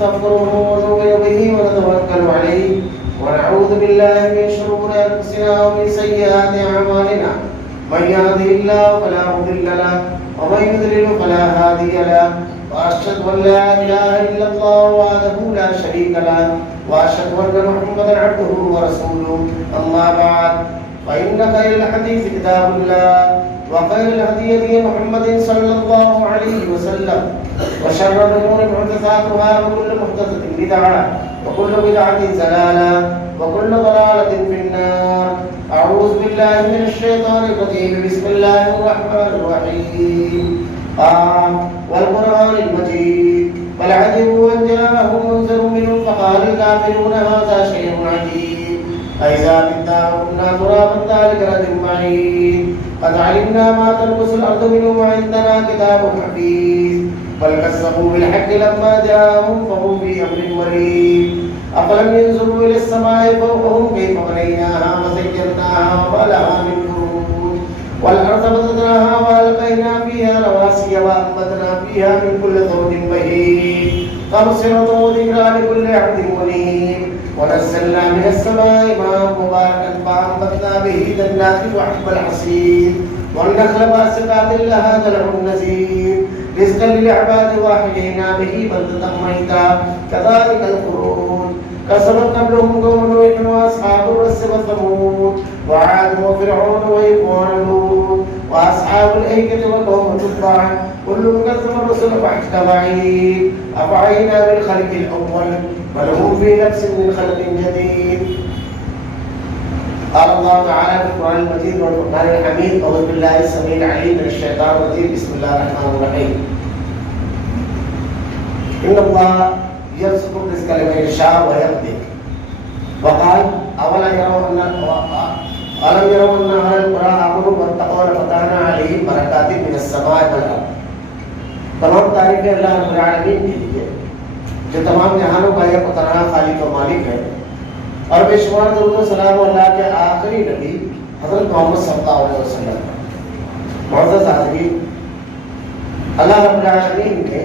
ونستغفره ونؤمن به ونتوكل عليه ونعوذ بالله من شرور أنفسنا ومن سيئات أعمالنا من يهده الله فلا مضل له ومن يضلل فلا هادي له وأشهد أن لا إله إلا الله وحده لا شريك له وأشهد أن محمدا عبده ورسوله أما بعد فإن خير الحديث كتاب الله وخير الهدي هدي محمد صلى الله عليه وسلم وشر الأمور محدثاتها وكل محدثة بدعة وكل بدعة ضلالة وكل ضلالة في النار. أعوذ بالله من الشيطان الرجيم. بسم الله الرحمن الرحيم. والقرآن المجيد بل عجبوا أن جاءهم منذر منهم فقال الكافرون هذا شيء عجيب أإذا متنا وكنا ترابا ذلك رجل بعيد قد علمنا ما تنقص الأرض منهم وعندنا كتاب حفيظ بل كذبوا بالحق لما جاءهم فهم في أمر مريب أفلم ينظروا إلى السماء فوقهم كيف بنيناها وزيناها وما لها من فروج والأرض مددناها وألقينا فيها رواسي وأنبتنا فيها من كل زوج بهيج تبصرة وذكرى لكل عبد منيب ونزلنا من السماء ماء مباركا فأنبتنا به جنات وحب الحصيد والنخل باسقات لها طلع نضيد رزقا للعباد وأحيينا به بلدة ميتا كذلك الخروج كذبت قبلهم قوم نوح وأصحاب الرس وثمود وعاد وفرعون وإخوان لوط وأصحاب الأيكة وقوم تبع كل كذب الرسل فحق بعيد أفعينا بالخلق الأول بل هم في نفس من خلق جديد. قال الله تعالى في القرآن المجيد والفرقان الحميد. أعوذ بالله السميع العليم من الشيطان الرجيم. بسم الله الرحمن الرحيم. إن الله يبسط الرزق لمن يشاء ويقدر وقال أولم يروا أن أهل القرى آمنوا واتقوا لفتحنا عليهم بركات من السماء والأرض. تمام تعریفیں اللہ رب العالمین کے لیے جو تمام جہانوں کا ایک تنہا خالق و مالک ہے اور بے شمار درود و سلام اللہ کے آخری نبی حضرت محمد صلی اللہ علیہ وسلم. معزز حاضرین، اللہ رب العالمین نے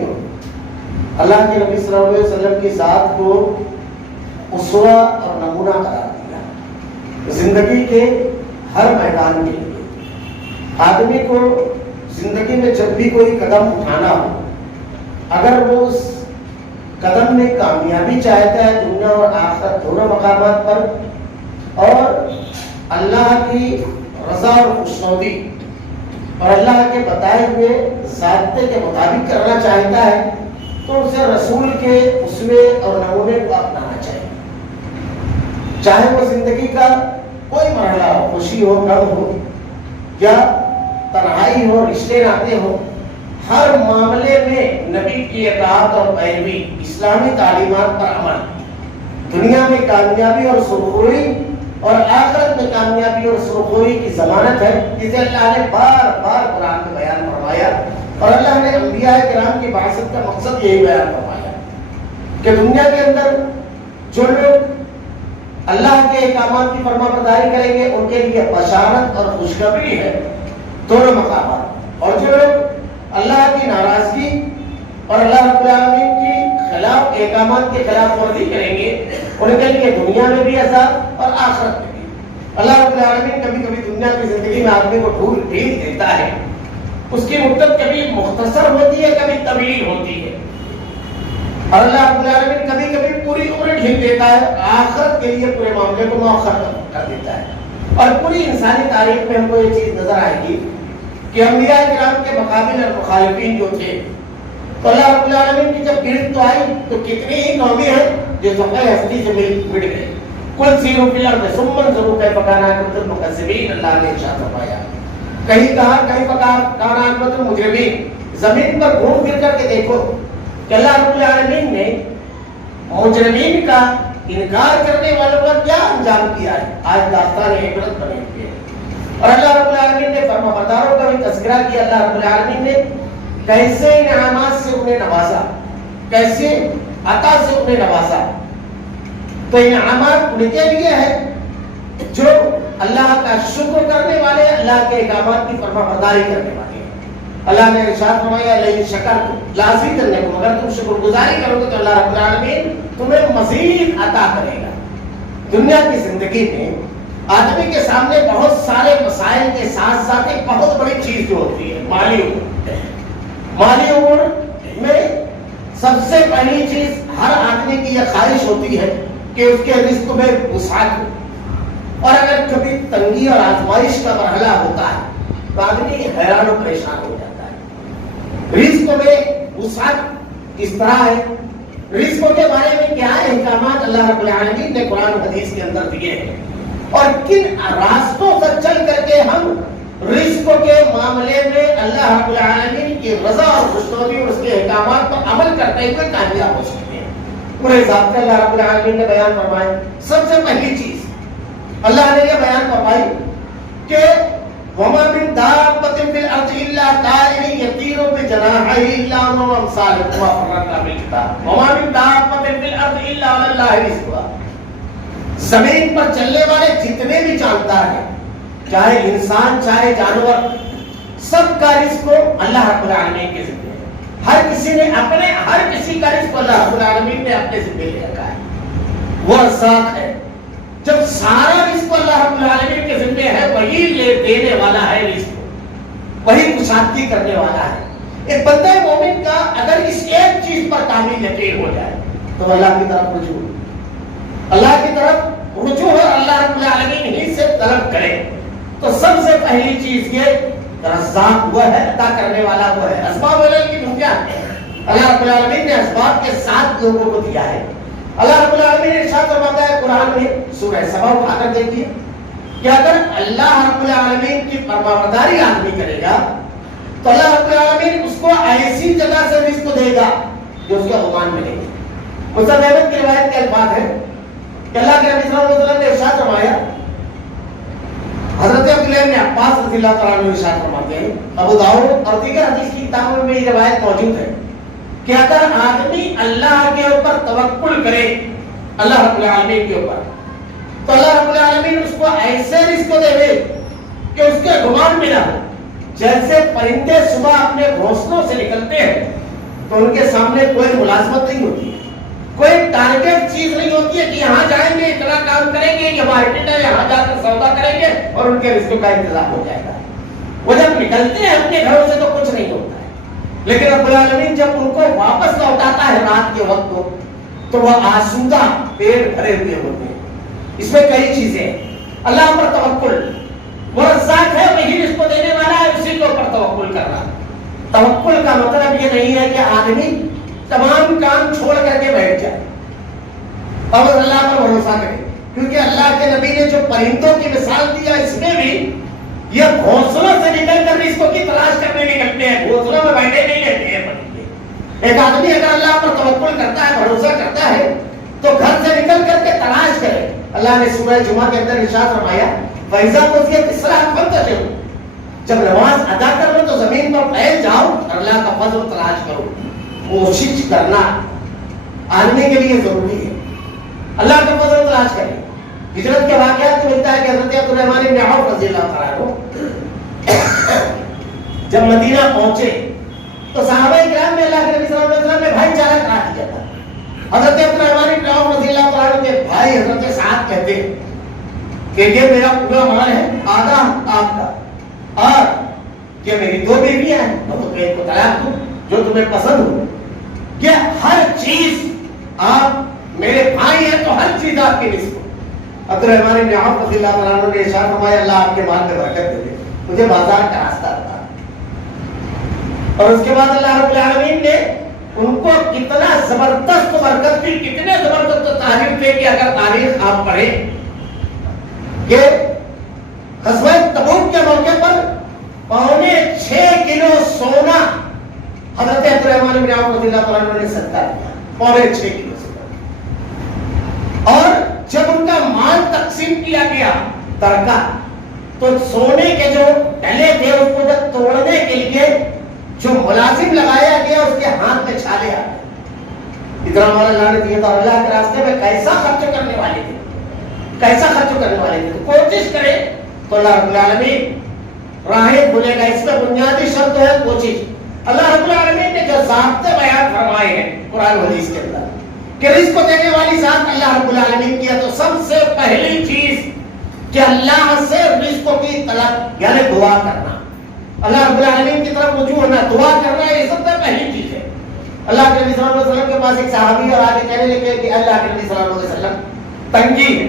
اللہ کے نبی صلی اللہ علیہ وسلم کی ذات کو اسوہ اور نمونہ قرار دیا زندگی کے ہر میدان کے لیے. آدمی کو زندگی میں جب بھی کوئی قدم اٹھانا ہو، اگر وہ اس قدم میں کامیابی چاہتا ہے دنیا اور آخرت دونوں مقامات پر، اور اللہ کی رضا اور خوشنودی اور اللہ کے بتائے ہوئے ضابطے کے مطابق کرنا چاہتا ہے، تو اسے رسول کے اسوے اور نمونے کو اپنانا چاہیے. چاہے وہ زندگی کا کوئی مرحلہ ہو، خوشی ہو، غم ہو یا تنہائی ہو، رشتے ناطے ہو، ہر معاملے میں نبی کی اطاعت اور پیروی، اسلامی تعلیمات پر عمل دنیا میں کامیابی اور سرخروئی اور آخرت میں کامیابی اور سرخروئی کی ضمانت ہے، جسے اللہ نے بار بار قرآن میں بیان فرمایا. اور اللہ نے انبیاء کرام کی بعثت کا مقصد یہی بیان فرمایا کہ دنیا کے اندر جو لوگ اللہ کے احکامات کی فرما برداری کریں گے ان کے لیے بشارت اور خوشخبری ہے دونوں مقامات، اور جو لوگ اللہ کی ناراضگی اور اللہ رب العالمین کی خلاف احکامات کے خلاف ورزی کریں گے ان کے لیے دنیا میں بھی عذاب اور آخرت میں بھی. اللہ رب العالمین کبھی کبھی دنیا کی زندگی میں آدمی کو ڈھیل دیتا ہے، اس کی مدت کبھی مختصر ہوتی ہے کبھی طویل ہوتی ہے، اور اللہ رب العالمین کبھی کبھی پوری عمر ڈھیل دیتا ہے، آخرت کے لیے پورے معاملے کو مؤخر کر دیتا ہے. اور پوری انسانی تاریخ میں ہم کو یہ چیز نظر آئے گی کہ انبیاء کرام کے مقابل اور مخالفین جو تھے، تو اللہ رب العالمین کی جب گرفت تو آئی تو کتنی ہی قومیں ہیں جو صفحہ ہستی سے مٹ گئے. کل سیروا فی الارض ثم انظروا کیف کان عاقبۃ المکذبین، اللہ نے ارشاد فرمایا. کہیں کہا کیف کان عاقبۃ المجرمین، زمین پر گھوم پھر کر کے دیکھو کہ اللہ رب العالمین نے مجرمین کا انکار کرنے والوں کا کیا انجام کیا ہے. آج داستان عبرت بنے ہوئی ہے. اور اللہ رب العالمین نے فرمانبرداروں کا بھی تذکرہ کیا. اللہ رب العالمین نے کیسے انعامات سے انہیں نوازا، کیسے عطا سے انہیں نوازا. تو انعامات ان کے لیے ہے جو اللہ کا شکر کرنے والے، اللہ کے احکامات کی فرمانبرداری کرنے والے ہیں. اللہ نے ارشاد فرمایا لئن شکرتم لازیدنکم، اگر تم شکر گزاری کرو گے تو اللہ رب العالمین تمہیں مزید عطا کرے گا۔ دنیا کی زندگی میں آدمی کے سامنے بہت سارے مسائل کے ساتھ ساتھ ایک بہت بڑی چیز جو ہوتی ہے مالی امور۔ مالی امور میں سب سے پہلی چیز ہر آدمی کی یہ خواہش ہوتی ہے کہ اس کے رزق میں وسعت ہو، اور اگر کبھی تنگی اور آزمائش کا مرحلہ ہوتا ہے تو آدمی حیران و پریشان ہو جاتا ہے۔ رزق میں وسعت کس طرح ہے، رزق کے بارے میں کیا احکامات اللہ رب العالمین نے قرآن و حدیث کے اندر دیے ہیں، اور کن راستوں سے چل کر کے ہم رزق کے معاملے میں اللہ رب العالمین کی رضا اور خوشنودی اور اس کے احکامات پر عمل کرتے ہوئے کامیاب ہو سکتے ہیں۔ پورے ضابطے اللہ رب العالمین نے بیان فرمائے۔ سب سے پہلی چیز اللہ نے یہ بیان فرمائی کہ وَمَا مِن دَابَّةٍ فِي الْأَرْضِ إِلَّا طَائِرٌ يَطِيرُ بِجَنَاحَيْهِ إِلَّا أُمَمٌ أَمْثَالُكُمْ وَفَرَّقْنَا فِي الْكِتَابِ وَمَا مِن دَابَّةٍ فِي الْأَرْضِ إِلَّا عَلَى اللَّهِ رِزْقُهَا۔ زمین پر چلنے والے جتنے بھی جاندار ہیں، چاہے انسان چاہے جانور، سب کا رزق اللہ رب العالمین کے ذمہ ہے۔ ہر کسی کا رزق اللہ رب العالمین نے اپنے ذمہ لے رکھا ہے، وہ رزاق ہے۔ جب سارا رزق اللہ رب العالمین کے ذمہ ہے، وہی دینے والا ہے رزق، وہی کشادگی کرنے والا ہے۔ ایک بندہ مومن کا اگر اس ایک چیز پر کامل یقین ہو جائے تو اللہ کی طرف رجوع، اللہ کی طرف رجوع اور اللہ رب العالمین ہی سے طلب کرے، تو سب سے پہلی چیز یہ رزاق وہ ہے، عطا کرنے والا وہ ہے۔ اسباب کی دنیا اللہ رب العالمین نے اسباب کے ساتھ لوگوں کو دیا ہے۔ اللہ رب العالمین نے ارشاد فرماتا ہے قرآن میں سورہ سبا اٹھا کر دیکھیے کہ اگر اللہ رب العالمین کی فرمانبرداری آدمی کرے گا تو اللہ رب العالمین اس کو ایسی جگہ سے رزق دے گا جو اس کے غمان میں نہیں ہے۔ مصعب احمد کی روایت کے الفاظ ہے کہ اللہ کے نبی صلی اللہ علیہ وسلم نے ارشاد فرمایا، حضرت عبداللہ بن عباس رضی اللہ تعالیٰ عنہ ارشاد فرماتے ہیں، ابو داؤد اور دیگر حدیث کی کتابوں میں یہ روایت موجود ہے کہ اگر آدمی اللہ کے اوپر توکل کرے، اللہ رب العالمین کے اوپر، تو اللہ رب العالمین اس کو ایسے رزق دے دے کہ اس کے گمان میں نہ ہو۔ جیسے پرندے صبح اپنے گھونسلوں سے نکلتے ہیں تو ان کے سامنے کوئی ملازمت نہیں ہوتی، کوئی ٹارگیٹ چیز نہیں ہوتی ہے کہ یہاں جائیں گے اتنا کام کریں گے، یہ مارکیٹ ہے یہاں جا کر سودا کریں گے اور ان کے رزق کا انتظام ہو جائے گا۔ وہ جب نکلتے ہیں اپنے گھروں سے تو کچھ نہیں ہوتا ہے، لیکن رب العالمین جب ان کو واپس لوٹاتا ہے رات کے وقت کو تو وہ آسودہ پیٹ بھرے ہوئے ہوتے ہیں۔ اس میں کئی چیزیں ہیں، اللہ پر توکل، وہ رزاق ہے، وہی رزق دینے والا ہے، اسی کے اوپر توکل کرنا۔ توکل کا مطلب یہ نہیں ہے کہ آدمی تمام کام چھوڑ کر کے بیٹھ جائے اور اللہ پر بھروسہ کرے، کیونکہ اللہ کے نبی نے جو پرندوں کی مثال دیا اس میں بھی یہ گھونسلوں سے نکل کر رزق کی تلاش کرنے نکلتے ہیں، گھونسلوں میں بیٹھے نہیں رہتے ہیں پرندے۔ ایک آدمی اگر اللہ پر توکل کرتا ہے، بھروسہ کرتا ہے تو گھر سے نکل کر کے تلاش کرے۔ اللہ نے سورہ جمعہ کے اندر ارشاد فرمایا فَإِذَا قُضِيَتِ الصَّلَاةُ فَانتَشِرُوا، جب نماز ادا کر لو تو زمین پر پھیل جاؤ اور اللہ کا فضل تلاش کرو۔ کوشش کرنا آدمی کے لیے ضروری ہے، اللہ کا فضل تلاش کرے۔ ہجرت کے واقعات میں ملتا ہے کہ حضرت عبدالرحمن بن عوف رضی اللہ تعالیٰ عنہ جب مدینہ پہنچے تو صحابہ کرام نے اللہ کے نبی صلی اللہ علیہ وسلم نے بھائی چارہ کرا دیا تھا۔ حضرت عبدالرحمن بن عوف رضی اللہ تعالیٰ عنہ کے بھائی حضرت سعد کہتے ہیں کہ یہ میرا پورا مال ہے، آدھا آپ کا، اور یہ میری 2 بیویاں ہیں، میں تو ایک کو طلاق دوں جو تمہیں پسند ہو، یہ ہر چیز آپ میرے بھائی ہیں تو ہر چیز آپ کی نصف ہو۔ عبدالرحمن بن عوف رضی اللہ عنہ نے ارشاد فرمایا اللہ آپ کے مال میں برکت دے دے، مجھے بازار کا راستہ بتا۔ اور اس کے بعد اللہ رب العالمین نے ان کو کتنا زبردست برکت دی، کتنے زبردست تعریف دے کہ اگر تاریخ آپ پڑھیں کہ غزوہ تبوک کے موقع پر 6.25 کلو سونا حضرت عبدالرحمن بن عوف رضی اللہ عنہ نے صدقہ دیا، 6.25 کلو سونا۔ اور جب ان کا مال تقسیم کیا گیا ترکہ، تو سونے کے جو ڈلے تھے اس کو جب توڑنے کے لیے جو ملازم لگایا گیا اس کے ہاتھ میں چھالے آ گئے۔ اتنا مال اللہ نے دیا تھا، اللہ کے راستے میں کیسا خرچ کرنے والے تھے، کیسا خرچ کرنے والے تھے۔ تو کوشش کرے تو اللہ رب العالمین راہیں کھلے گا. اس میں بنیادی شرط ہے وہ چیز اللہ رب العالمین نے جو ضابطے بیان فرمائے ہیں قرآن و حدیث کے اندر کہ رزق کو دینے والی ذات اللہ رب العالمین کی ہے. تو سب سے پہلی چیز کہ اللہ سے رزق کی طلب یعنی دعا کرنا, اللہ رب العالمین کی طرف رجوع ہونا, دعا کرنا, یہ سب سے پہلی چیز ہے. اللہ کے نبی صلی اللہ علیہ وسلم کے پاس ایک صحابی اور آگے کہنے لگے کہ اللہ کے نبی صلی اللہ علیہ وسلم تنگی ہے,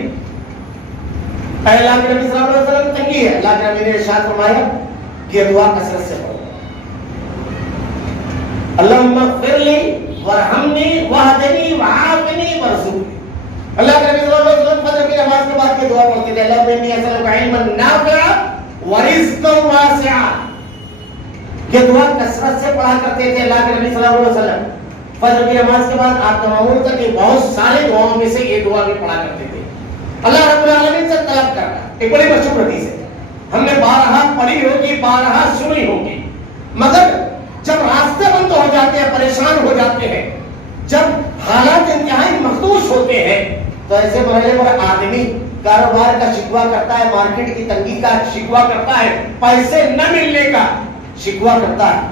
اللہ کے نبی صلی اللہ علیہ وسلم تنگی ہے. اللہ کے نبی نے ارشاد فرمایا کہ دعا کثرت سے پڑھو, اللہم اغفر لی ورحمنی واہدنی وعافنی ورزقنی. اللہ کے نبی صلی اللہ علیہ وسلم فجر کی نماز کے بعد یہ دعا پڑھتے تھے, اللہم انی اسألک علما نافعا ورزقا واسعا. یہ دعا کثرت سے پڑھا کرتے تھے اللہ کے نبی صلی اللہ علیہ وسلم. فجر کی نماز کے بعد آپ تمام تک بہت سارے دعاؤں میں سے یہ دعا بھی پڑھا کرتے تھے, اللہ رب العالمین سے طلب کرنا. ایک بڑی مشہور حدیث ہے, ہم نے بارہا پڑھی ہوگی, بارہا سنی ہوگی, مگر جب راستے بند ہو جاتے ہیں, پریشان ہو جاتے ہیں, جب حالات انتہائی مخدوش ہوتے ہیں, تو ایسے مرحلے پر آدمی کاروبار کا شکوہ کرتا ہے, مارکیٹ کی تنگی کا شکوہ کرتا ہے, پیسے نہ ملنے کا شکوہ کرتا ہے.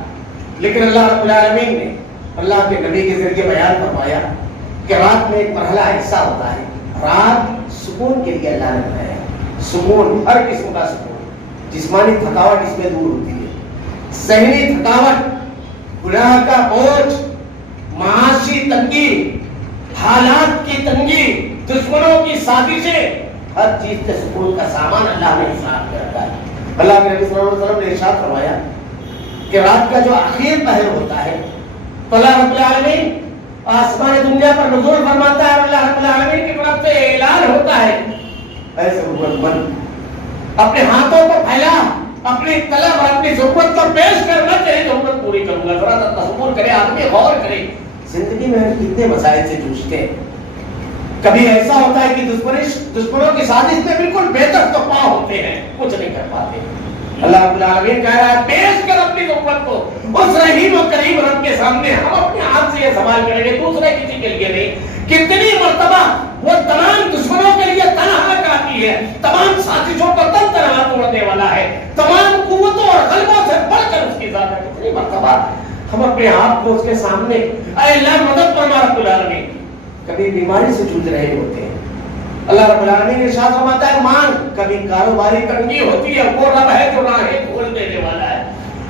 لیکن اللہ رب العالمین نے اللہ کے نبی کے ذریعے بیان فرمایا کہ رات میں ایک مرحلہ ایسا ہوتا ہے, رات سکون کے لیے اللہ نے بنایا, سکون, ہر قسم کا سکون, جسمانی تھکاوٹ اس میں دور ہوتی ہے, ذہنی تھکاوٹ, گناہ کا بوجھ, معاشی تنگی, حالات کی تنگی, دشمنوں کی سازشیں, ہر چیز کے سکون کا سامان اللہ نے حساب کر رکھا ہے. اللہ کے نبی صلی اللہ علیہ وسلم نے ارشاد فرمایا کہ رات کا جو آخر پہر ہوتا ہے تو اللہ رب العالمین آسمان دنیا پر نزول فرماتا ہے, اور اللہ رب العالمین کی طرف سے اعلان ہوتا ہے, اے ضرورت مند اپنے ہاتھوں کو پھیلا, اپنی طلب اور اپنی ضرورت کو پیش کرنا, تیری ضرورت پوری کروں گا. ذرا تصور کرے آدمی, غور کرے, زندگی میں کتنے مسائل سے جوجھتے ہیں. کبھی ایسا ہوتا ہے کہ دشمنوں کی سازش میں بالکل بہتر تو پا ہوتے ہیں, کچھ نہیں کر پاتے. اللہ رب العالمین کہہ رہا ہے پیش کر اپنی ضرورت کو اس رحیم و کریم رب کے سامنے. ہم اپنے ہاتھ سے یہ سوال کریں گے, دوسرے کسی کے لیے نہیں. کتنی مرتبہ وہ تمام دشمنوں کے لیے تنہا کافی ہے, تمام سازشوں کو تن تنہا توڑنے والا ہے, تمام قوتوں اور غلبوں سے بڑھ کر اس کی ذات ہے. کتنی مرتبہ ہم اپنے آپ کو اس کے سامنے, اے اللہ مدد فرما رب العالمین. کبھی بیماری سے جوجھ رہے ہوتے ہیں, اللہ رب العالمین ارشاد فرماتا ہے مانگ. کبھی کاروباری تنگی ہوتی ہے, وہ رب ہے جو راہیں کھول دینے والا ہے.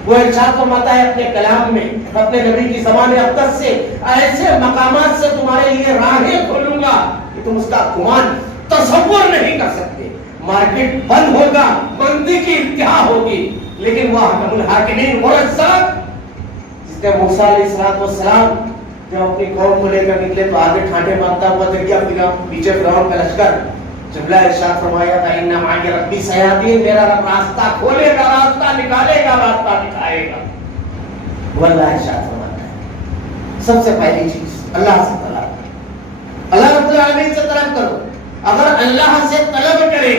وہ ارشاد فرماتا ہے اپنے کلام میں, اپنے نبی کی زبان اقدس سے, ایسے مقامات سے تمہارے لیے راہیں کھولوں گا کہ تم اس کا گمان تصور نہیں کر سکتے. مارکیٹ بند ہوگا, مندی کی انتہا ہوگی, لیکن وہ حکم الحاکمین مرزق جس نے موسیٰ علیہ السلام جب اپنی قوم کو لے کر نکلے تو آگے ٹھانٹے مارتا ہوا دیکھا, پیچھے فرعون کا لشکر. جملہ ارشاد فرمایا تھا ان معی ربی سیہدین, میرا رب راستہ کھولے گا, راستہ نکالے گا, راستہ دکھائے گا. وہ اللہ ارشاد فرماتا ہے سب سے پہلی چیز اللہ سے طلب, اللہ رب العالمین سے طلب کرو. اگر اللہ سے طلب کرے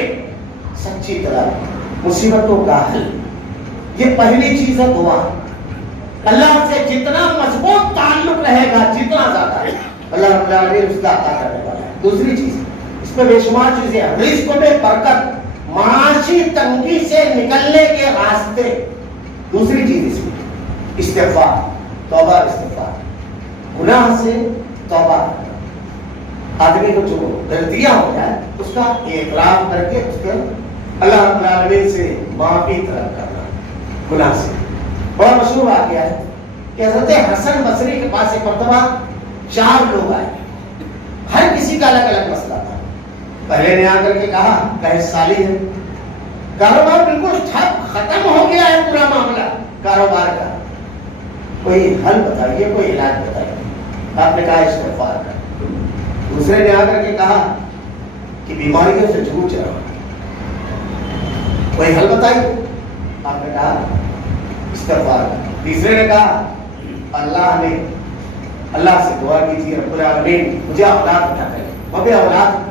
سچی طلب, مصیبتوں کا حل, یہ پہلی چیز ہے دعا. اللہ سے جتنا مضبوط تعلق رہے گا جتنا زیادہ اللہ رب العالمین اس کا عطا کرنے والا ہے. دوسری چیز اس میں بے شمار چیزیں ہیں, رزق میں برکت, معاشی تنگی سے نکلنے کے راستے. دوسری چیز اس میں استغفار, توبہ استغفار, گناہ سے توبہ کرنا. آدمی کو جو غلطیاں ہو جائے اس کا اعتراف کر کے اس پر اللہ رب العالمین سے معافی طلب کرنا گناہ سے. بڑا مشہور واقعہ ہے کہ حضرت حسن بصری کے پاس ایک مرتبہ 4 لوگ آئے, ہر کسی کا الگ الگ مسئلہ تھا. پہلے نے آ کر کے کہا کہ سالی ہے, کاروبار بالکل ٹھپ ختم ہو گیا ہے, پورا معاملہ کاروبار کا, کوئی حل بتائیے, کوئی علاج بتائیے. آپ نے کہا استغفار کر. دوسرے نے آ کر کے کہا کہ بیماریوں سے جوجھ رہا ہوں, کوئی حل بتائیے. آپ نے کہا استغفار. تیسرے نے کہا اللہ سے دعا کیجیے رب العالمین مجھے اولاد عطا کرے, مجھے اولاد.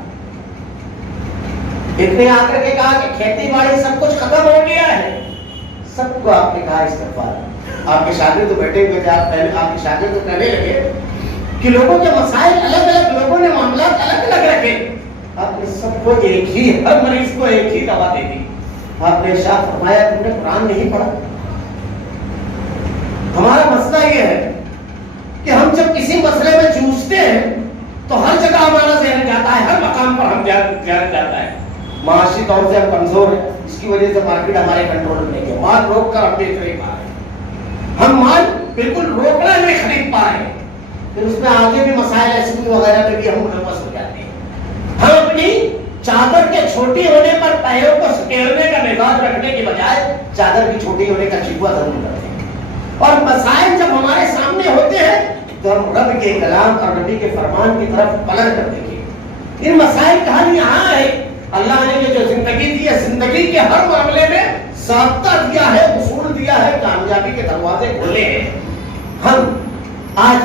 ایک نے آ کر کے کہا کہ کھیتی باڑی سب کچھ ختم ہو گیا ہے. سب کو آپ نے کہا استغفار. آپ کے شاگرد تو بیٹھے ہوئے تھے, آپ کے شاگرد تو کہنے لگے کہ لوگوں کے مسائل الگ الگ, لوگوں نے معاملات الگ الگ رکھے. آپ نے سب کو ایک ہی, ہر مریض کو ایک ہی دوا دے دی. آپ نے ارشاد فرمایا تم نے قرآن نہیں پڑھا. ہمارا مسئلہ یہ ہے کہ ہم جب کسی مسئلے میں جوجتے ہیں تو ہر جگہ ہمارا ذہن جاتا ہے, ہر مقام پر ہم دھیان جاتا ہے. معاشی طور سے ہم کمزور ہیں, اس کی وجہ سے مارکیٹ ہمارے کنٹرول میں نہیں ہے. مال روک کر ہم بیچ نہیں پا رہے, ہم مال بالکل روکنا نہیں خرید پا رہے, پھر اس میں آگے بھی مسائل ایسے وغیرہ میں بھی ہم ملوث ہو جاتے ہیں. ہم اپنی چادر کے چھوٹی ہونے پر پیروں کو سکیڑنے کا مزاج رکھنے کی بجائے چادر کی چھوٹی ہونے کا شکوہ ضرور کرتے ہیں. اور مسائل جب ہمارے سامنے ہوتے ہیں تو ہم رب کے کلام اور نبی کے فرمان کی طرف پلٹ کر دیکھیں. ان مسائل کا حل یہاں ہے. اللہ نے جو زندگی دی ہے, زندگی کے ہر معاملے میں ضابطہ دیا ہے, اصول دیا ہے, کامیابی کے دروازے کھولے ہیں. ہم آج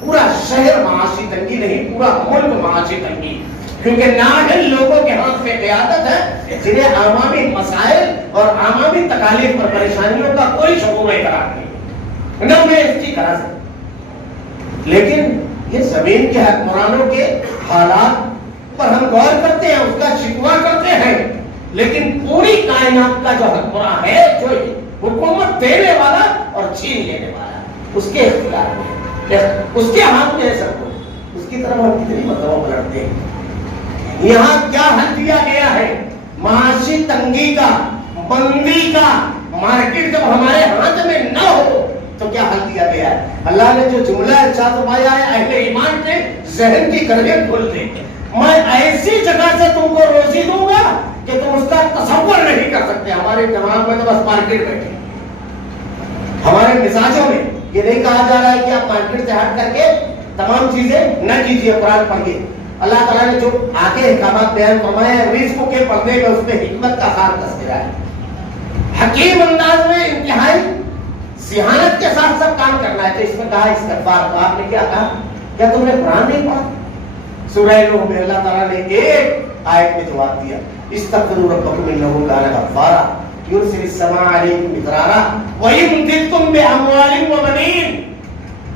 پورا شہر معاشی تنگی نہیں, پورا ملک معاشی تنگی, کیونکہ نااہل لوگوں کے ہاتھ میں قیادت ہے جنہیں عوامی مسائل اور عوامی تکالیف پر پریشانیوں کا کوئی شعور اعتراف نہیں, نہ انہیں اس کی غرض ہے. لیکن یہ زمین کے حکمرانوں کے حالات پر ہم غور کرتے ہیں, اس کا شکوہ کرتے ہیں, لیکن پوری کائنات کا جو حکمراں ہے, جو حکومت دینے والا اور چھین لینے والا, اس کے اختیار میں, اس کے ہاتھ میں ہے سب کچھ. اس کی طرف ہم کتنی مرتبہ پلٹتے ہیں. یہاں کیا حل دیا گیا ہے معاشی تنگی کا, مندی کا. مارکیٹ جب ہمارے ہاتھ میں نہ ہو تو کیا حل دیا گیا ہے؟ اللہ نے جو جملہ ارشاد فرمایا ہے اہل ایمان کے ذہن کی گردیں کھول دیں. میں ایسی جگہ سے تم کو روزی دوں گا کہ تم اس کا تصور نہیں کر سکتے. ہمارے دماغ میں تو بس مارکیٹ بیٹھے, ہمارے مزاجوں میں یہ نہیں کہا جا رہا ہے کہ آپ مارکیٹ سے ہٹ کر کے تمام چیزیں نہ کیجیے, قرآن پڑھیے. اللہ تعالیٰ نے جو آگے احکامات بیان فرمائے ہیں, رزق کے پردے میں اس میں حکمت کا خار تذکرہ ہے. حکیم انداز میں انتہائی ذہانت کے ساتھ سب کام کرنا ہے. تو اس میں کہا استغفار. تو آپ نے کیا کہا, کیا تم نے قرآن نہیں پڑھا؟ سورہ نوح میں اللہ تعالیٰ نے ایک آیت میں جواب دیا, استغفروا ربکم انہ کان غفارا یرسل السماء علیکم مدرارا ویمددکم باموال وبنین.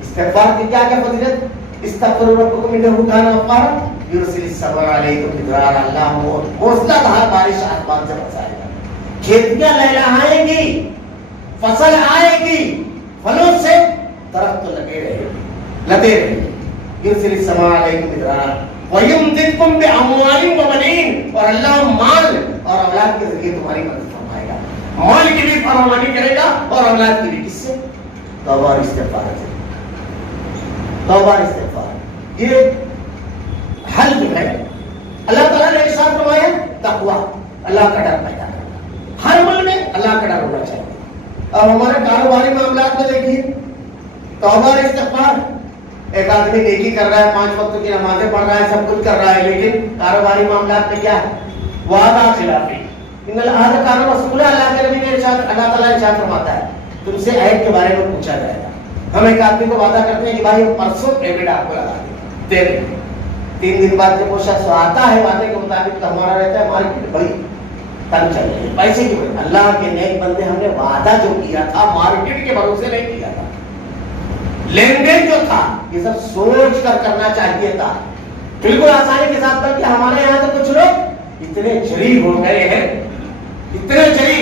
استغفار کی کیا کیا فضیلت؟ استغفروا ربکم انہ کان غفارا یرسل السماء علیکم مدرارا. اللہ موسلا دھار بارش آسمان سے برسائے گا, کھیتیاں لہلہائیں گی, فصل آئے گی, پھلوں سے درخت لگے رہے, لدے رہے. یرسل السماء علیکم مدرارا ویمددکم باموال وبنین. اور اللہ مال اور اولاد کے ذریعے تمہاری مدد فرمائے گا. مال کی بھی فراوانی کرے گا اور اولاد کی بھی. کس سے؟ توبہ اور استغفار سے. توبہ اور استغفار یہ حل جو ہے. اللہ تعالیٰ نے ارشاد فرمایا تقویٰ, اللہ کا ڈر پیدا کرنا. ہر عمل میں اللہ کا ڈر ہونا چاہیے. اب ہمارے کاروباری معاملات میں دیکھیے, توبہ اور استغفار. ایک آدمی نیکی کر رہا ہے, 5 وقت کی نمازیں پڑھ رہا ہے, سب کچھ کر رہا ہے, لیکن کاروباری معاملات میں کیا ہے؟ وعدہ خلافی. ان العہد کان مسئولا. اللہ کے نبی نے ارشاد, اللہ تعالیٰ ارشاد فرماتا ہے تم سے عہد کے بارے میں پوچھا جائے گا. ہم ایک آدمی کو وعدہ کرتے ہیں کہ بھائی ہم پرسوں پیمنٹ آپ کو لگا دیں گے. 3 دن بعد جب وہ شخص آتا ہے وعدے کے مطابق تو ہمارا رہتا ہے مارکیٹ بھائی تنگ چل رہی ہے, پیسے کی وجہ. اللہ کے نیک بندے, ہم نے وعدہ جو کیا تھا مارکیٹ کے بھروسے نہیں کیا تھا. لین دین جو تھا یہ سب سوچ کر کرنا چاہیے تھا, بالکل آسانی کے ساتھ. بلکہ ہمارے یہاں سے کچھ لوگ اتنے جری ہو گئے ہیں, اتنے جری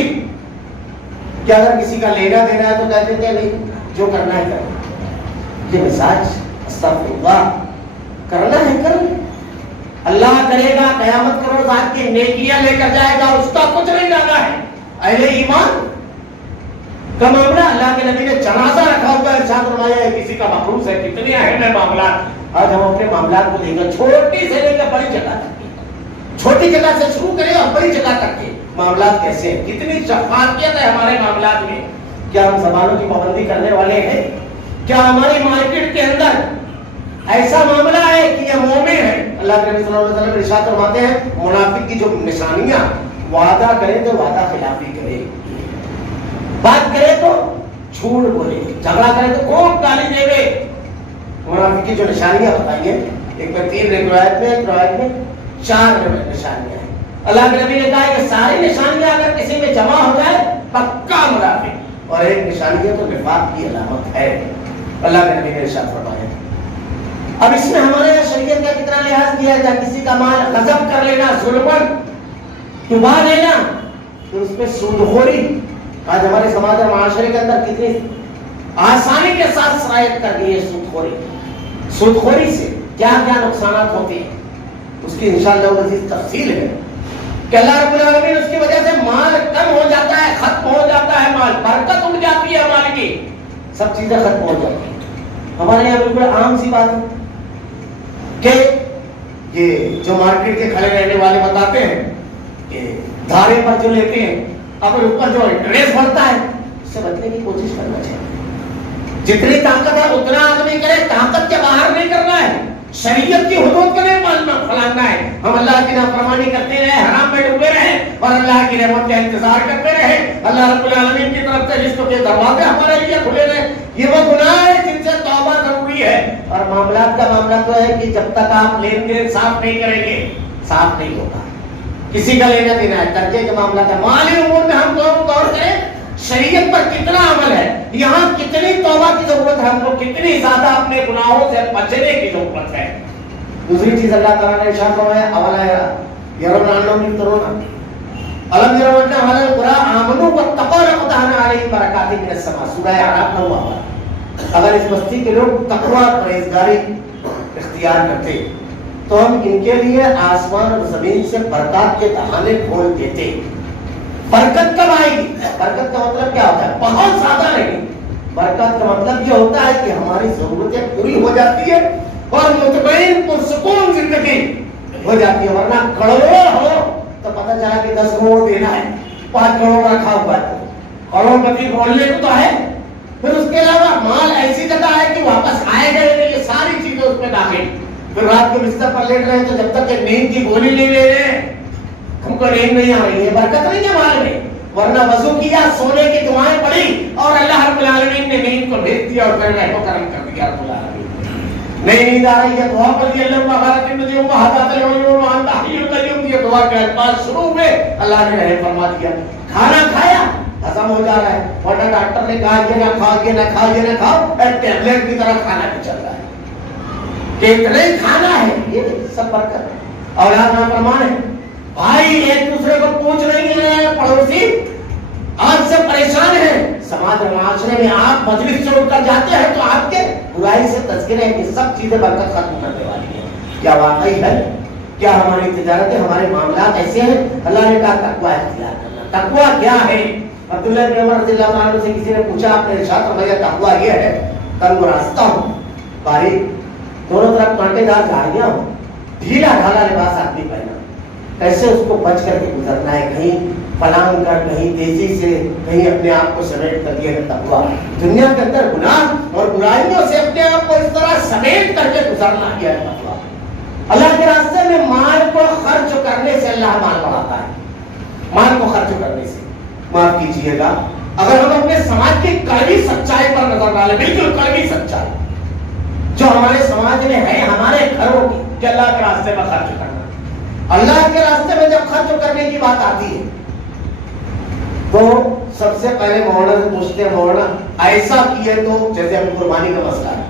کہ اگر کسی کا لینا دینا ہے تو کہتے ہیں نہیں جو کرنا ہے کریں. یہ مزاج استغفر اللہ, کرنا ہے کر لیں. اللہ کرے گا قیامت کا روز آپ کی نیکیاں لے کر جائے گا, اس کا کچھ نہیں لانا ہے. اہل ایمان کا معاملہ, اللہ کے نبی نے جنازہ رکھا ہوا ہے, ارشاد فرمایا ہے کسی کا مخروص ہے. کتنے اہم ہیں معاملات. آج ہم اپنے معاملات کو دیکھ کر چھوٹی سے لے کر بڑی جگہ تک, چھوٹی جگہ سے شروع کریں اور بڑی جگہ تک کے معاملات کیسے ہیں, کتنی شفافیت ہے ہمارے معاملات میں. کیا ہم زبانوں کی پابندی کرنے والے ہیں؟ کیا ہماری مارکیٹ کے اندر ایسا معاملہ ہے کہ یہ مومن ہے؟ اللہ کے نبی صلی اللہ علیہ وسلم ارشاد فرماتے ہیں منافق کی جو نشانیاں, وعدہ کرے تو وعدہ خلافی کرے, بات کرے تو جھوٹ بولے, جھگڑا کرے تو کوٹ گالی دے گے. منافق کی جو نشانیاں بتائیے, ایک میں 3 روایت میں, ایک روایت میں 4 نشانیاں ہیں. اللہ کے نبی نے کہا کہ ساری نشانیاں اگر کسی میں جمع ہو جائے پکا منافق. اور ایک نشانی ہے تو نفاق کی علامت ہے. اللہ کے نبی نے ارشاد فرمایا. اب اس میں ہمارے یہاں شریعت کا کتنا لحاظ کیا جائے. کسی کا مال غصب کر لینا, ظلمن ڈبا لینا, پھر اس میں سودخوری. آج ہمارے سماج اور معاشرے کے اندر کتنی آسانی کے ساتھ سرایت کر گئی ہے سودخوری. سودخوری سے کیا کیا نقصانات ہوتے ہیں اس کی انشاءاللہ عزیز تفصیل ہے کہ اللہ رب العالمین اس کی وجہ سے مال کم ہو جاتا ہے, ختم ہو جاتا ہے, مال برکت اٹھ جاتی ہے, مال کی سب چیزیں ختم ہو جاتی ہیں. ہمارے یہاں بالکل عام سی بات ہے کہ یہ جو مارکیٹ کے کھڑے رہنے والے بتاتے ہیں کہ دھارے پر جو لیتے ہیں اپنے اوپر جو انٹریسٹ بڑھتا ہے اس سے بچنے کی کوشش کرنا چاہیے. جتنی طاقت ہے اتنا آدمی کرے, طاقت کے باہر نہیں کرنا ہے, شریعت کی حدود کو نہیں پھلانا ہے. ہم اللہ کی نافرمانی کرتے رہے, حرام میں ڈوبے رہے اور اللہ کی رحمت کا انتظار کرتے رہے. اللہ رب العالمین کی طرف سے رزق کے دروازے ہمارے لیے کھلے رہے. یہ وہ گناہ ہے جن سے توبہ ضروری ہے. اور معاملات کا معاملہ تو ہے کہ جب تک آپ لین دین صاف نہیں کریں گے صاف نہیں ہوگا. کسی کا لینا دینا ہے, درجے کے معاملہ کا. مالی امور میں ہم غور کریں شریعت پر کتنا عمل ہے, یہاں کتنی توبہ کی ضرورت ہے, ہم کو کتنی زیادہ اپنے گناہوں سے بچنے کی ضرورت ہے. دوسری چیز اللہ تعالیٰ نے ارشاد فرمایا اولا یرون انہم یفترون الم یرون ان اہل القری آمنوا واتقوا لفتحنا علیہم برکات من السماء. سورہ اعراف 9. اگر اس بستی کے لوگ تقوی پرہیزگاری اختیار کرتے تو ہم ان کے لیے آسمان اور زمین سے برکات کے دہانے کھول دیتے. برکت کب آئے گی؟ برکت کا مطلب کیا ہوتا ہے؟ بہت زیادہ نہیں. برکت کا مطلب یہ ہوتا ہے کہ ہماری ضرورتیں پوری ہو جاتی ہے اور مطمئن پرسکون زندگی ہو جاتی ہے. ورنہ کروڑوں ہو تو پتہ چلا کہ 10 کروڑ دینا ہے, 5 کروڑ رکھا ہوا ہے, کروڑ پتی بولنے کو تو ہے, پھر اس کے علاوہ مال ایسی جگہ ہے کہ واپس آئے گئے نہیں, یہ ساری چیزیں اس میں داخل. پھر رات کو بستر پر لیٹ رہے ہیں تو جب تک کہ نیند کی گولی نہیں لے رہے ہم کو نیند نہیں آ رہی ہے, برکت نہیں ہے مال میں. ورنہ وضو کیا, سونے کی دعائیں پڑھی اور اللہ رب العالمین نے نیند کو بھیج دیا اور پھر رحم و کرم کر دیا. رب العالمین نہیں نیند آ رہی ہے, دعا پڑھی اللہ مغفرت الذی وحدت العیون وانت حی القیوم, یہ دعا کے الفاظ شروع میں اللہ نے رحم فرما دیا. کھانا کھایا ہضم ہو جا رہا ہے, ورنہ ڈاکٹر نے کہا یہ نہ کھاؤ, یہ نہ کھاؤ, یہ نہ کھاؤ, ٹیبلٹ کی طرح کھانا بھی چل رہا ہے کہ اتنا ہی کھانا ہے. یہ سب برکت ہے. اولاد نافرمان ہے, بھائی ایک دوسرے کو پوچھ نہیں رہے, پڑوسی آج سے پریشان ہے. سماج اور معاشرے میں آپ مجلس سے اٹھ کر جاتے ہیں تو آپ کے برائی سے تذکرے ہیں کہ سب چیزیں برکت ختم کرنے والی ہیں. کیا واقعی ہے؟ کیا ہماری تجارتیں, ہمارے معاملات ایسے ہیں؟ اللہ نے کہا تقوی اختیار کرنا. تقوی کیا ہے؟ عبداللہ بن عمر رضی اللہ عنہ سے کسی نے پوچھا, آپ نے ارشاد فرمایا تقوی یہ ہے تنگ راستہ ہو, باریک, دونوں طرف کانٹے دار جھاڑیاں ہو, ڈھیلا ڈھالا لباس آدمی پہنا, کیسے اس کو بچ کر کے گزرنا ہے, کہیں پلانگ کر, کہیں تیزی سے, کہیں اپنے آپ کو سمیٹ کر. یہ ہے تقویٰ. دنیا کے اندر گناہ اور برائیوں سے اپنے آپ کو اس طرح سمیٹ کر کے گزرنا, یہ ہے تقویٰ. اللہ کے راستے میں مال کو خرچ کرنے سے اللہ مال بڑھاتا ہے. مال کو خرچ کرنے سے, معاف کیجئے گا, اگر ہم اپنے سماج کی کڑوی سچائی پر نظر ڈالیں, بالکل کڑوی سچائی جو ہمارے سماج میں ہے, ہمارے گھروں کی, کہ اللہ کے راستے میں خرچ کرنا. اللہ کے راستے میں جب خرچ کرنے کی بات آتی ہے تو سب سے پہلے مولانا سے پوچھتے ہیں, مولانا ایسا کیے تو, جیسے ہم قربانی کا مسئلہ ہے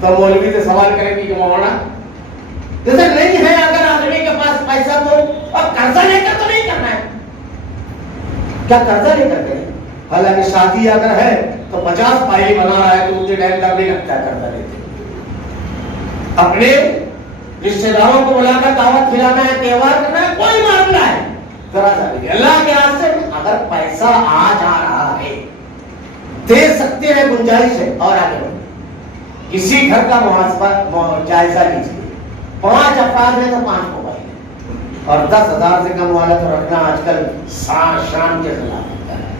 تو مولوی سے سوال کریں گے کہ مولانا جیسے نہیں ہے اگر آدمی کے پاس پیسہ تو اب قرضہ لے کر تو نہیں کرنا ہے, کیا قرضہ لے کر کریں؟ حالانکہ شادی اگر ہے تو 50 پائلی بنا رہا ہے تو مجھے ٹائم کر نہیں لگتا ہے قرضہ لیتے. اپنے رشتہ داروں کو بلا کر دعوت کھلانا ہے, تہوار کرنا ہے, کوئی معاملہ ہے, ذرا سا اللہ کے راستے میں اگر پیسہ آ جا رہا ہے دے سکتے ہیں, گنجائش ہے. اور آگے بڑھیں, کسی گھر کا محاسبہ جائزہ لیجیے, 5 افراد ہیں تو 5 موبائل ہیں, اور 10,000 سے کم والا تو رکھنا آج کل شان کے خلاف ہوتا ہے,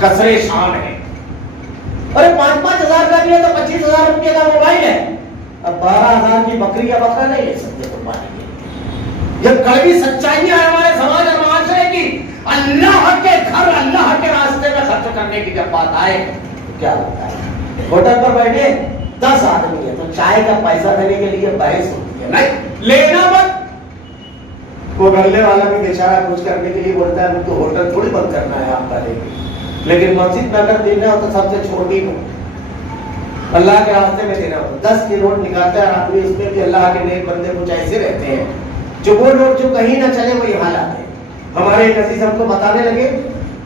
کسرے شان ہے. ارے 5-5 ہزار کا بھی ہے تو 25,000 روپے کا موبائل ہے, اب 12,000 کی بکری یا بکرا نہیں لے سکتے قربانی کے. یہ کڑوی سچائیاں ہیں ہمارے سماج اور معاشرے کی. اللہ کے گھر, اللہ کے راستے میں خرچ کرنے کی جب بات آئے تو کیا ہوتا ہے؟ ہوٹل پر بیٹھے 10 آدمی ہے تو چائے کا پیسہ دینے کے لیے بحث ہوتی ہے, نہیں لینا مت. وہ گلے والا بھی بیچارہ کچھ کرنے کے لیے بولتا ہے تو ہوٹل تھوڑی بند کرنا ہے آپ کا, لیکن مسجد میں اگر دینا ہو تو سب سے چھوٹی ہو, اللہ کے راستے میں دینا ہو. 10 کے نوٹ نکالتا ہے آدمی, اس میں بھی اللہ کے نیک بندے کچھ ایسے رہتے ہیں جو وہ لوگ جو کہیں نہ چلے وہ یہاں لاتے ہیں. ہمارے ایک عزیز ہم کو بتانے لگے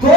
2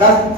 10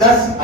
10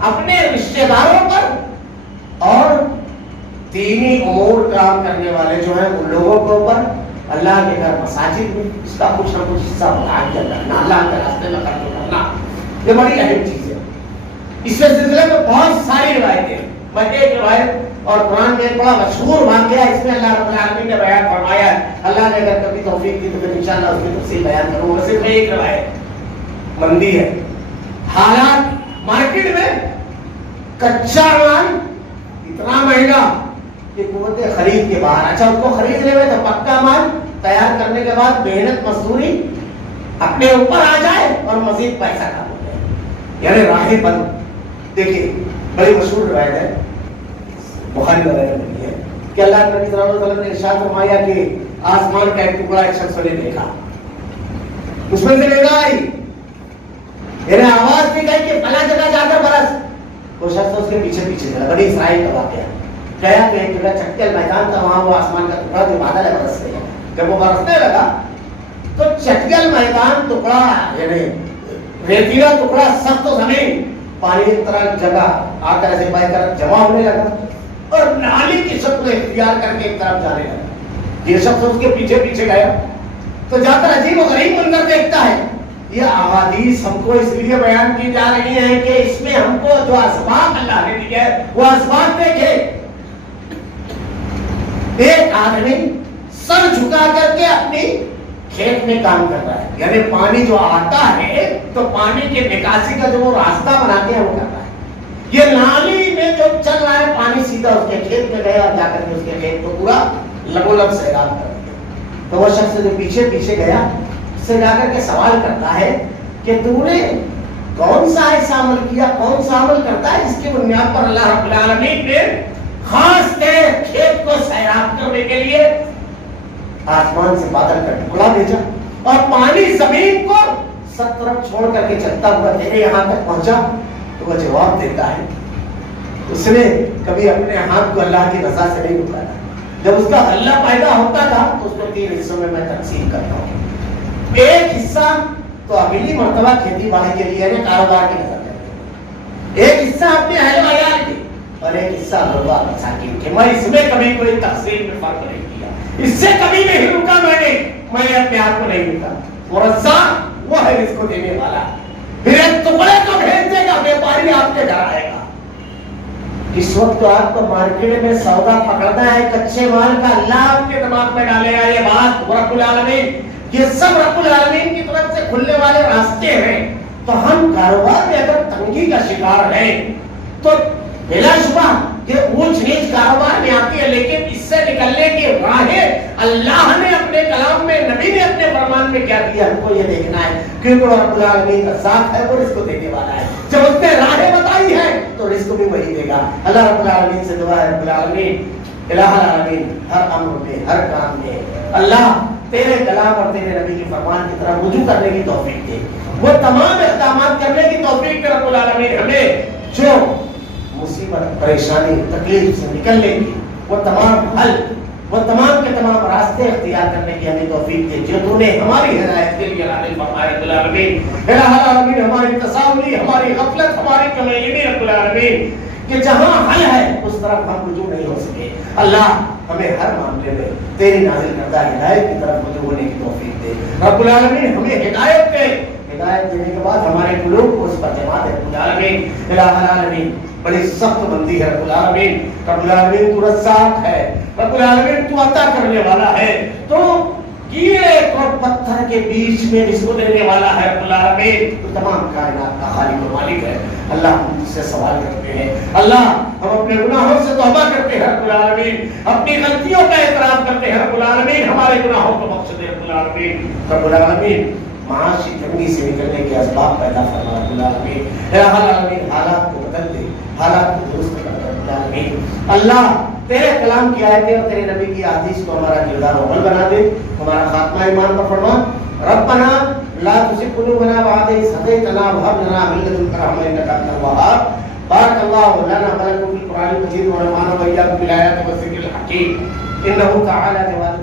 اپنے رشتے داروں پر اور دینی امور کام کرنے والے جو ہیں ان لوگوں کے اوپر اللہ کے گھر مساجد میں اس کا کچھ نہ کچھ حصہ متعین کرنا، اللہ کے راستے میں خرچ کرنا، یہ بڑی اہم چیز ہے۔ اس سلسلے میں بہت ساری روایتیں، میں ایک روایت اور قرآن میں ایک بڑا مشہور واقعہ اس میں اللہ رب العالمین نے بیان فرمایا ہے، اللہ نے اگر کبھی توفیق دی تو پھر انشاءاللہ اس کی تفصیل بیان کروں گا۔ صرف ایک روایت مندی ہے، حالات مارکیٹ میں کچا مال اتنا مہنگا کہ قوت خرید کے باہر، اچھا اس کو خرید لے تو پکا مال تیار کرنے کے بعد محنت مزدوری اپنے اوپر آ جائے اور مزید پیسہ کام ہو جائے، یعنی راہ بند۔ دیکھیے بڑی مشہور روایت ہے، بخاری وغیرہ میں ہے کہ اللہ کے نبی صلی اللہ علیہ وسلم نے ارشاد فرمایا کہ آسمان کا ایک ٹکڑا ایک شخص نے دیکھا، اس میں سے نگاہ آئی، یعنی آواز بھی گئی کہ فلاں جگہ جا کر برس، وہ شخص اس کے پیچھے پیچھے چلا۔ بنی اسرائیل کا واقعہ گیا کہ ایک جگہ چٹکل میدان تھا، وہاں وہ آسمان کا ٹکڑا جو بادل ہے برس گیا۔ جب وہ برسنے لگا تو چٹکل میدان ٹکڑا یعنی ریتیلا ٹکڑا سخت زمین پانی کی طرح جگہ آ کر ایسے بہ کر جمع ہونے لگا اور نالی کی شکل اختیار کر کے ایک طرف جانے لگا۔ یہ شخص اس کے پیچھے پیچھے گیا تو جا کر عجیب و غریب منظر دیکھتا ہے۔ یہ احادیث ہم کو اس لیے بیان کی جا رہی ہیں کہ اس میں ہم کو جو اسباب اللہ نے دیے ہیں وہ اسباب دیکھے۔ ایک آدمی سر جھکا کر کے اپنی کھیت میں کام کر رہا ہے، یعنی پانی جو آتا ہے تو پانی کے نکاسی کا جو وہ راستہ بناتے ہیں وہ کر رہا ہے۔ یہ نالی میں جو چل رہا ہے پانی سیدھا اس کے کھیت میں گیا اور جا کر کے اس کے کھیت کو پورا لبولب سیراب کر دیا۔ تو وہ شخص جو پیچھے پیچھے گیا اس سے جا کر کے سوال کرتا ہے کہ تو نے کون سا ایسا عمل کیا، کون سا عمل کرتا ہے جس کی بنیاد پر اللہ رب العالمین نے خاص تیرے کھیت کو سیراب کرنے کے لیے آسمان سے بادل کا ٹکڑا بھیجا اور پانی زمین کو سب طرف چھوڑ کر کے چلتا ہوا تیرے یہاں تک پہنچا؟ تو وہ جواب دیتا ہے اس نے کبھی اپنے ہاتھ کو اللہ کی رضا سے نہیں اٹھایا، جب اس کا غلہ پیدا ہوتا تھا تو اس کو 3 حصوں میں تقسیم کرتا ہوں، ایک حصہ تو اگلی مرتبہ کھیتی باڑی کے لیے کاروبار کی نظر کرتے، ایک حصہ اپنے اہل عیال کے اور ایک حصہ غربا مساکین کے۔ میں اس میں کبھی کوئی تقسیم میں فرق نہیں کیا، اس سے کبھی نہیں رکا، میں اپنے آپ کو نہیں رکا۔ اور رزاق وہ ہے اس کو دینے والا، پھر ایک ٹکڑے کو بھیج دے گا، بیپاری آپ کے گھر آئے گا۔ اس وقت تو آپ کو مارکیٹ میں سودا پکڑنا ہے کچے مال کا، اللہ آپ کے دماغ میں ڈالے گا یہ بات رب العالمین، یہ سب رب العالمین کی طرف سے کھلنے والے راستے ہیں۔ تو ہم کاروبار میں اگر تنگی کا شکار ہیں تو بلا شبہ یہ اونچ نیچ کاروبار میں آتی ہے، لیکن اس سے نکلنے کی راہیں اللہ نے اپنے کلام میں، نبی نے اپنے فرمان میں کیا دیا، ہم کو یہ دیکھنا ہے، کیونکہ رب العالمین کا ذات ہے، وہ رزق دینے والا ہے۔ جب اس نے راہیں بتائی ہیں تو رزق بھی وہی دے گا۔ اللہ رب العالمین سے دعا ہے، رب العالمین الہ العالمین ہر امر میں، ہر کام میں اللہ تیرے کلام اور تیرے نبی کے فرمان کی طرف رجوع کرنے کی توفیق دے، وہ تمام اقدامات کرنے کی توفیق دے رب العالمین ہمیں، جو مصیبت پریشانی تکلیف سے نکلنے کی وہ تمام حل، وہ تمام کے تمام راستے اختیار کرنے کی ہمیں توفیق دے، جو تو نے ہماری ہدایت کے لیے نازل فرمائے رب العالمین۔ الہ العالمین ہماری تصاولی، ہماری غفلت، ہماری کمینی رب العالمین کہ جہاں حل ہے اس طرف ہم رجوع نہیں ہو سکے، اللہ ہمیں ہر معاملے میں تیری نازل کردہ ہدایت کی طرف رجوع ہونے کی توفیق دے رب العالمین، ہمیں ہدایت دے، ہدایت دینے کے بعد ہمارے قلوب کو اس پر جما دے رب العالمین۔ الہ العالمین بڑی سخت بندی ہے رب العالمین، رب العالمین تو رزاق ہے، رب العالمین تو عطا کرنے والا ہے، تو کیڑے اور پتھر کے بیچ میں رزق دینے والا ہے رب العالمین، تو تمام کائنات کا خالق و مالک ہے۔ اللہ ہم سے سوال کرتے ہیں، اللہ ہم اپنے گناہوں سے توبہ کرتے ہیں رب العالمین، اپنی غلطیوں کا اعتراف کرتے ہیں رب العالمین، ہمارے گناہوں کو بخش دے رب العالمین۔ رب العالمین معاشی تنگی سے نکلنے کے اسباب پیدا فرما رب العالمین، الہ العالمین حالات کو بدل دے، حالات کو درست کر رب العالمین۔ اللہ تیرے کلام کی آیتیں اور تیرے نبی کی احادیث کو ہمارا کردار و عمل بنا دے، ہمارا خاتمہ ایمان پر فرما۔ ربنا لا تزغ قلوبنا بعد إذ هديتنا وهب لنا من لدنك رحمة إنك أنت الوهاب۔ بارك الله لنا ولكم في القرآن المجيد ونفعنا وإياكم بالآيات والذكر الحكيم إنه تعالى جواد